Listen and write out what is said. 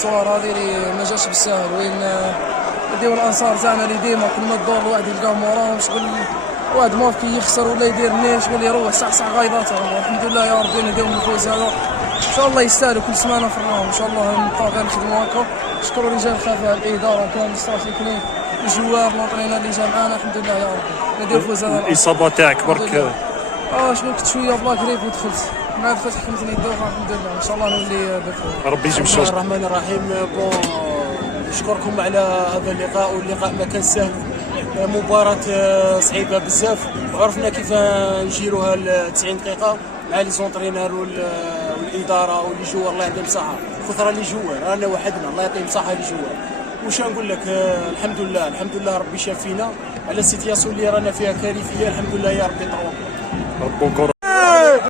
الصور هذه اللي ما جاش بالساهل، وين يديو الانصار تاعنا اللي ديما كل ما الدور الواحد يلقاهم وراهم، شغل واحد ما كي يخسر ولا يدير نيش ولا يروح صح غايباتهم. الحمد لله يا ربي نديرهم الفوز هذا ان شاء الله يستاهلوا، كل سمانه فرناهم ان شاء الله نبقاو غير نخدموا هكا. نشكروا رجال الخفاء الاداره كامل الستاف تكنيك الجوار المواطنين اللي جا معانا، الحمد لله يا ربي نديروا الفوز هذا. الاصابه تاعك برك شنو كنت شويه بلا كريب ودخلت مع دخلت حكمتني الدوخه، الحمد لله ان شاء الله نولي بخير. ربي يجيب الشر. بسم الله الرحمن الرحيم. نشكركم على هذا اللقاء، واللقاء ما كان سهل، مباراة صعيبة بزاف، وعرفنا كيف نجيروها 90 دقيقة مع لي زونطرينور والإدارة واللي جوا الله يعطيهم الصحة، كثرة اللي جوا رانا وحدنا الله يعطيهم الصحة اللي جوا. واش نقول لك، الحمد لله الحمد لله ربي شافينا على السيتياسيون اللي رانا فيها كارثية، الحمد لله يا ربي طول. ربو